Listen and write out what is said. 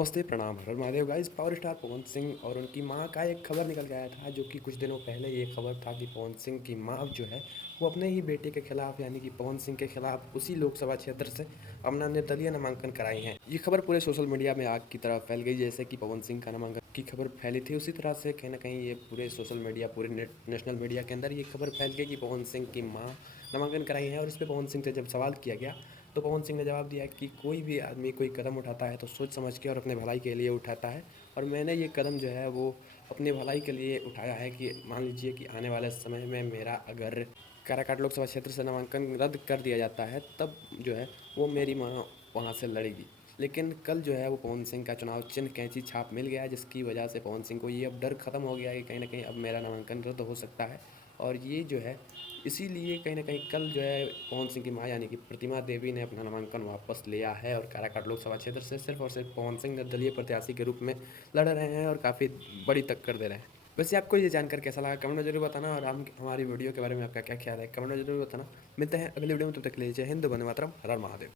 नमस्ते, प्रणाम, हर हर Mahadev guys. Power star Pawan Singh और उनकी माँ का एक खबर निकल के आया था, जो कि कुछ दिनों पहले ये खबर था कि पवन सिंह की माँ जो है वो अपने ही बेटे के खिलाफ यानी कि पवन सिंह के खिलाफ उसी लोकसभा क्षेत्र से अपना निर्दलीय नामांकन कराई हैं। ये खबर पूरे सोशल मीडिया में आग की तरह फैल गई। जैसे कि पवन सिंह का नामांकन की खबर फैली थी, उसी तरह से कहीं ना कहीं ये पूरे सोशल मीडिया, पूरे नेशनल मीडिया के अंदर ये खबर फैल गई कि पवन सिंह की माँ नामांकन कराई है। और इस पर पवन सिंह से जब सवाल किया गया तो पवन सिंह ने जवाब दिया कि कोई भी आदमी कोई कदम उठाता है तो सोच समझ के और अपने भलाई के लिए उठाता है, और मैंने ये कदम जो है वो अपने भलाई के लिए उठाया है कि मान लीजिए कि आने वाले समय में मेरा अगर काराकाट लोकसभा क्षेत्र से नामांकन रद्द कर दिया जाता है, तब जो है वो मेरी माँ वहाँ से लड़ेगी। लेकिन कल जो है वो पवन सिंह का चुनाव चिन्ह कैंची छाप मिल गया है, जिसकी वजह से पवन सिंह को ये अब डर ख़त्म हो गया है कि कहीं ना कहीं अब मेरा नामांकन रद्द हो सकता है। और ये जो है इसीलिए कहीं न कहीं कल जो है पवन सिंह की माँ यानी कि प्रतिमा देवी ने अपना नामांकन वापस लिया है और काराकाट लोकसभा क्षेत्र से सिर्फ़ और सिर्फ पवन सिंह निर्दलीय प्रत्याशी के रूप में लड़ रहे हैं और काफ़ी बड़ी टक्कर दे रहे हैं। वैसे आपको ये जानकर कैसा लगा कमेंट में ज़रूर बताना, और हम हमारी वीडियो के बारे में आपका क्या ख़्याल है कमेंट में ज़रूर बताना। मिलते हैं अगली वीडियो में, तब तक के लिए जय हिंद, वंदे मातरम, हर हर महादेव।